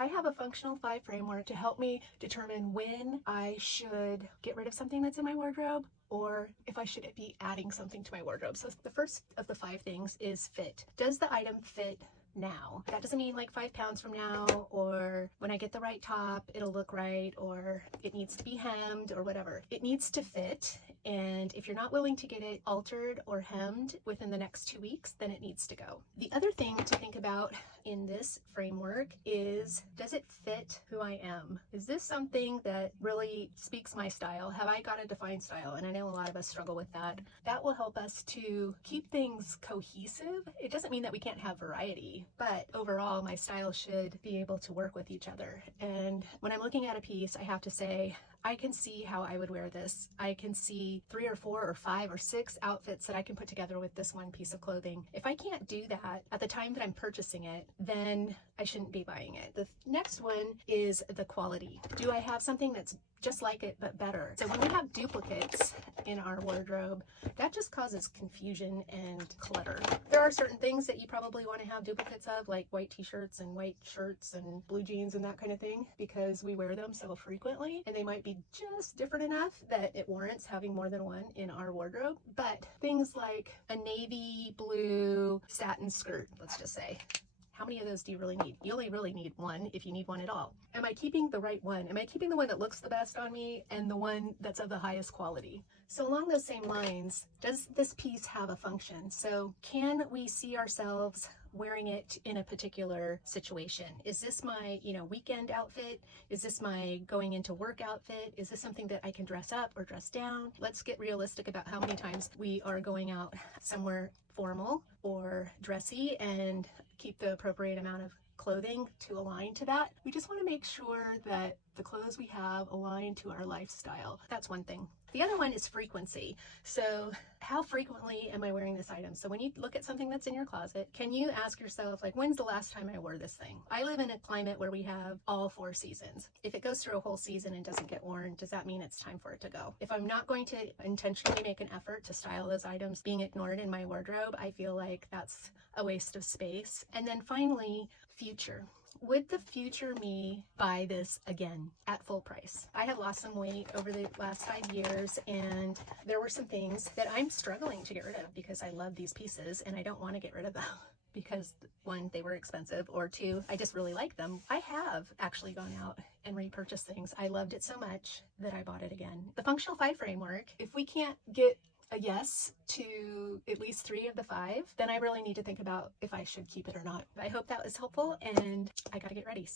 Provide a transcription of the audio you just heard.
I have a functional 5 framework to help me determine when I should get rid of something that's in my wardrobe or if I should be adding something to my wardrobe. So the first of the 5 things is fit. Does the item fit now? That doesn't mean like 5 pounds from now, or when I get the right top, it'll look right, or it needs to be hemmed or whatever. It needs to fit. And if you're not willing to get it altered or hemmed within the next 2 weeks, then it needs to go. The other thing to think about in this framework is, does it fit who I am? Is this something that really speaks my style? Have I got a defined style? And I know a lot of us struggle with that. That will help us to keep things cohesive. It doesn't mean that we can't have variety, but overall my style should be able to work with each other. And when I'm looking at a piece, I have to say, I can see how I would wear this. I can see 3 or 4 or 5 or 6 outfits that I can put together with this one piece of clothing. If I can't do that at the time that I'm purchasing it, then I shouldn't be buying it. The next one is the quality. Do I have something that's just like it but better? So when we have duplicates in our wardrobe, that just causes confusion and clutter. There are certain things that you probably want to have duplicates of, like white t-shirts and white shirts and blue jeans and that kind of thing, because we wear them so frequently and they might be just different enough that it warrants having more than one in our wardrobe. But things like a navy blue satin skirt, let's just say, how many of those do you really need? You only really need one if you need one at all. Am I keeping the right one? Am I keeping the one that looks the best on me and the one that's of the highest quality? So along those same lines, does this piece have a function? So can we see ourselves wearing it in a particular situation? Is this my, weekend outfit? Is this my going into work outfit? Is this something that I can dress up or dress down? Let's get realistic about how many times we are going out somewhere formal or dressy and keep the appropriate amount of clothing to align to that. We just want to make sure that the clothes we have align to our lifestyle. That's one thing. The other one is frequency. So how frequently am I wearing this item? So when you look at something that's in your closet, can you ask yourself, like, when's the last time I wore this thing? I live in a climate where we have all 4 seasons. If it goes through a whole season and doesn't get worn, does that mean it's time for it to go? If I'm not going to intentionally make an effort to style those items being ignored in my wardrobe, I feel like that's a waste of space. And then finally, future. Would the future me buy this again at full price? I have lost some weight over the last 5 years, and there were some things that I'm struggling to get rid of because I love these pieces and I don't want to get rid of them because 1, they were expensive, or 2, I just really like them. I have actually gone out and repurchased things. I loved it so much that I bought it again. The Functional 5 framework, if we can't get a yes to at least 3 of the 5, then I really need to think about if I should keep it or not. I hope that was helpful, and I gotta get ready.